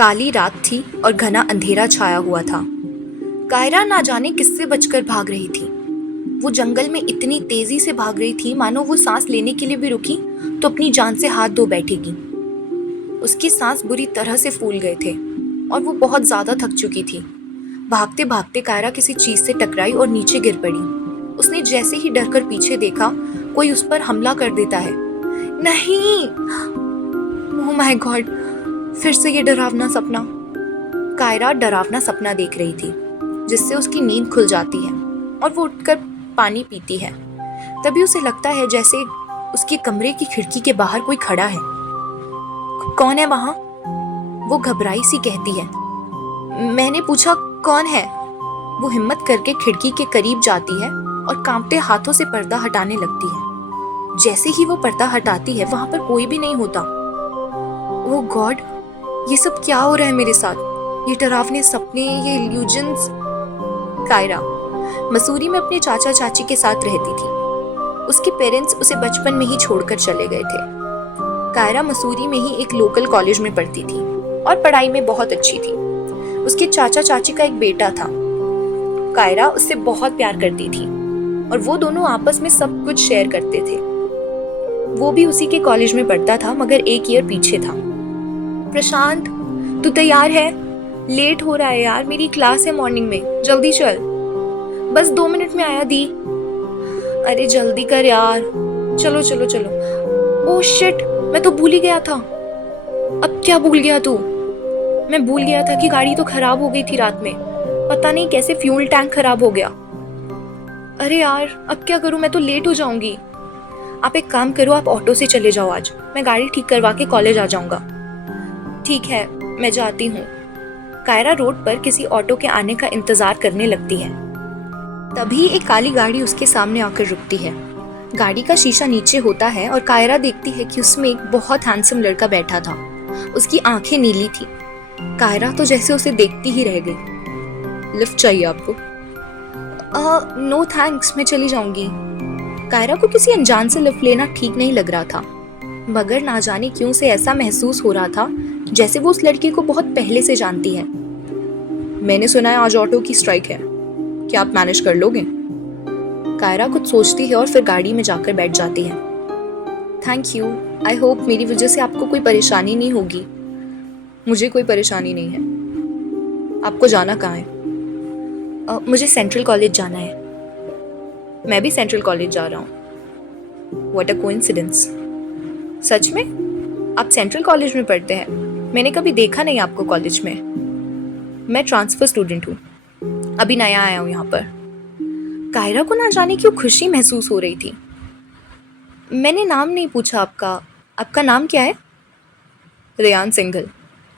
काली रात थी और घना अंधेरा छाया हुआ था। कायरा ना जाने किससे बचकर भाग रही थी। वो जंगल में इतनी तेजी से भाग रही थी मानो वो सांस लेने के लिए भी रुकी तो अपनी जान से हाथ धो बैठेगी। उसके सांस बुरी तरह से फूल गए थे और वो बहुत ज्यादा थक चुकी थी। भागते भागते कायरा किसी चीज से टकराई और नीचे गिर पड़ी। उसने जैसे ही डरकर पीछे देखा कोई उस पर हमला कर देता है। नहीं! Oh my God! फिर से ये डरावना सपना। कायरा डरावना सपना देख रही थी जिससे उसकी नींद खुल जाती है और वो उठकर पानी पीती है। तभी उसे लगता है जैसे उसके कमरे की खिड़की के बाहर कोई खड़ा है। कौन है वहां? वो घबराई सी कहती है। मैंने पूछा कौन है? वो हिम्मत करके खिड़की के करीब जाती है और कांपते हाथों से पर्दा हटाने लगती है। जैसे ही वो पर्दा हटाती है वहां पर कोई भी नहीं होता। ओह गॉड! ये सब क्या हो रहा है मेरे साथ? ये डरावने सपने, ये इल्यूजन्स। कायरा मसूरी में अपने चाचा चाची के साथ रहती थी। उसके पेरेंट्स उसे बचपन में ही छोड़कर चले गए थे। कायरा मसूरी में ही एक लोकल कॉलेज में पढ़ती थी और पढ़ाई में बहुत अच्छी थी। उसके चाचा चाची का एक बेटा था। कायरा उससे बहुत प्यार करती थी और वो दोनों आपस में सब कुछ शेयर करते थे। वो भी उसी के कॉलेज में पढ़ता था मगर एक ईयर पीछे था। प्रशांत, तू तैयार है? लेट हो रहा है यार, मेरी क्लास है मॉर्निंग में, जल्दी चल। बस 2 मिनट में आया दी। अरे जल्दी कर यार, चलो चलो चलो। ओह शिट, मैं तो भूल ही गया था। अब क्या भूल गया तू? मैं भूल गया था कि गाड़ी तो खराब हो गई थी रात में। पता नहीं कैसे फ्यूल टैंक खराब हो गया। अरे यार अब क्या करूं, मैं तो लेट हो जाऊंगी। आप एक काम करो, आप ऑटो से चले जाओ आज, मैं गाड़ी ठीक करवा के कॉलेज आ जाऊंगा। ठीक है, मैं जाती हूँ। कायरा रोड पर किसी ऑटो के आने का इंतजार करने लगती है। तभी एक काली गाड़ी उसके सामने आकर रुकती है। गाड़ी का शीशा नीचे होता है और कायरा देखती है कि उसमें एक बहुत हैंडसम लड़का बैठा था। उसकी आंखें नीली थी। कायरा तो जैसे उसे देखती ही रह गई। लिफ्ट चाहिए आपको? नो थैंक्स, मैं चली जाऊंगी। कायरा को किसी अनजान से लिफ्ट लेना ठीक नहीं लग रहा था, मगर ना जाने क्यों से ऐसा महसूस हो रहा था जैसे वो उस लड़के को बहुत पहले से जानती है। मैंने सुना है आज ऑटो की स्ट्राइक है, क्या आप मैनेज कर लोगे? कायरा कुछ सोचती है और फिर गाड़ी में जाकर बैठ जाती है। थैंक यू, आई होप मेरी वजह से आपको कोई परेशानी नहीं होगी। मुझे कोई परेशानी नहीं है। आपको जाना कहाँ है? मुझे सेंट्रल कॉलेज जाना है। मैं भी सेंट्रल कॉलेज जा रहा हूँ। What a coincidence. सच में? आप सेंट्रल कॉलेज में पढ़ते हैं? मैंने कभी देखा नहीं आपको कॉलेज में। मैं ट्रांसफर स्टूडेंट हूँ, अभी नया आया हूँ यहाँ पर। कायरा को ना जाने क्यों खुशी महसूस हो रही थी। मैंने नाम नहीं पूछा आपका। आपका नाम क्या है? रेयान सिंघल।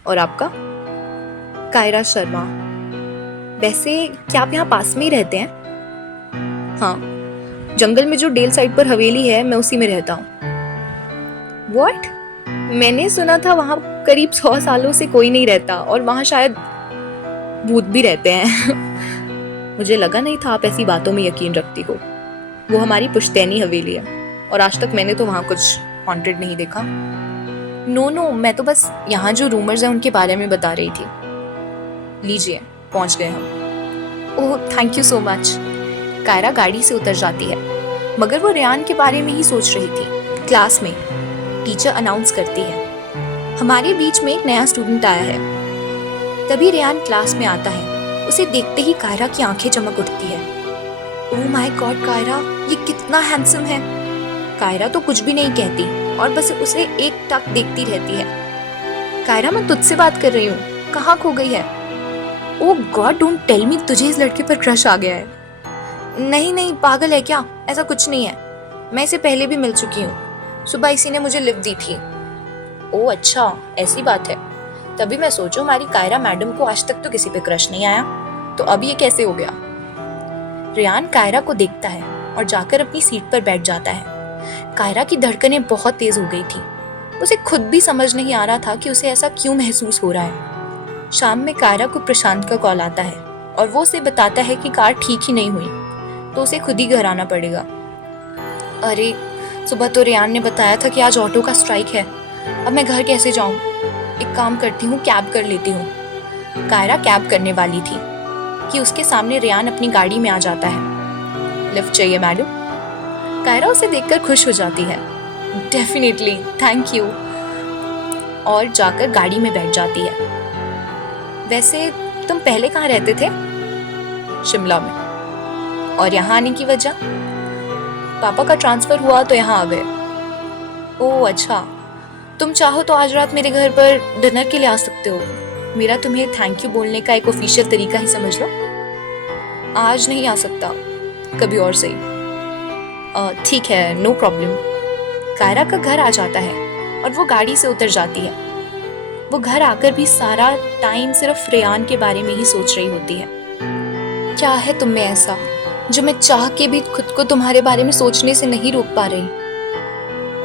और आपका? कायरा शर्मा। वैसे क्या आप यहाँ पास में ही रहते हैं? हाँ, जंगल में जो डेल साइड पर हवेली है मैं उसी में रहता हूँ। What? मैंने सुना था वहाँ करीब 100 सालों से कोई नहीं रहता और वहाँ शायद भूत भी रहते हैं। मुझे लगा नहीं था आप ऐसी बातों में यकीन रखती हो। वो हमारी पुश्तैनी हवेली है और आज तक मैंने तो वहाँ कुछ हॉन्टेड नहीं देखा। नो, मैं तो बस यहाँ जो रूमर्स हैं उनके बारे में बता रही थी। लीजिए, पहुँच गए हम। Oh thank you so much. Kaira गाड़ी से उतर जाती है मगर वो रेयान के बारे में ही सोच रही थी। क्लास में टीचर अनाउंस करती है, हमारे बीच में एक नया स्टूडेंट आया है। तभी रेयान क्लास में आता है। उसे देखते ही कायरा की आंखें चमक उठती है। ओह माय गॉड कायरा, ये कितना हैंडसम है। कायरा तो कुछ भी नहीं कहती और बस उसे एक टक देखती रहती है। कायरा, मैं तुझसे बात कर रही हूँ, कहाँ खो गई है? ओह गॉड डोंट टेल मी तुझे इस लड़के पर क्रश आ गया है। नहीं, पागल है क्या? ऐसा कुछ नहीं है, मैं इसे पहले भी मिल चुकी हूँ। सुबह इसी ने मुझे लिफ्ट दी थी। ओह अच्छा, ऐसी बात है। तभी मैं सोचूं हमारी कायरा मैडम को आज तक तो किसी पे क्रश नहीं आया, तो अब ये कैसे हो गया? रेयान कायरा को देखता है और जाकर अपनी सीट पर बैठ जाता है। कायरा की धड़कनें बहुत तेज हो गई थी। उसे खुद भी समझ नहीं आ रहा था कि उसे ऐसा क्यों महसूस हो रहा है। शाम में कायरा को प्रशांत का कॉल आता है और वो उसे बताता है कि कार ठीक ही नहीं हुई, तो उसे खुद ही घर आना पड़ेगा। अरे सुबह तो रेयान ने बताया था कि आज ऑटो का स्ट्राइक है, अब मैं घर कैसे जाऊं? एक काम करती हूँ, कैब कर लेती हूँ। कायरा कैब करने वाली थी कि उसके सामने रेयान अपनी गाड़ी में आ जाता है। लिफ्ट चाहिए मैडम? कायरा उसे देखकर खुश हो जाती है। Definitely, thank you. और जाकर गाड़ी में बैठ जाती है। वैसे तुम पहले कहाँ रहते थे? शिमला में। और यहाँ आने की वजह? पापा का ट्रांसफर हुआ तो यहाँ आ गए। ओह अच्छा, तुम चाहो तो आज रात मेरे घर पर डिनर के लिए आ सकते हो। मेरा तुम्हें थैंक यू बोलने का एक ऑफिशियल तरीका ही समझ लो। आज नहीं आ सकता, कभी और सही। ठीक है, नो प्रॉब्लम। कायरा का घर आ जाता है और वो गाड़ी से उतर जाती है। वो घर आकर भी सारा टाइम सिर्फ रेयान के बारे में ही सोच रही होती है। क्या है तुम में ऐसा जो मैं चाह के भी खुद को तुम्हारे बारे में सोचने से नहीं रोक पा रही?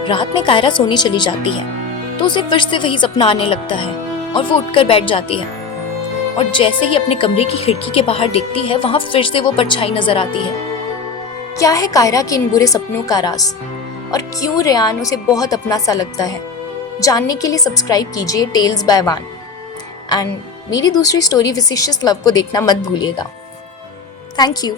रात में कायरा सोने चली जाती है तो उसे फिर से वही सपना आने लगता है और वो उठकर बैठ जाती है। और जैसे ही अपने कमरे की खिड़की के बाहर देखती है, वहां फिर से वो परछाई नजर आती है। क्या है कायरा के इन बुरे सपनों का राज, और क्यों रेयान उसे बहुत अपना सा लगता है? जानने के लिए सब्सक्राइब कीजिए टेल्स बाय वान। एंड मेरी दूसरी स्टोरी विशिष्ट लव को देखना मत भूलिएगा। Thank you.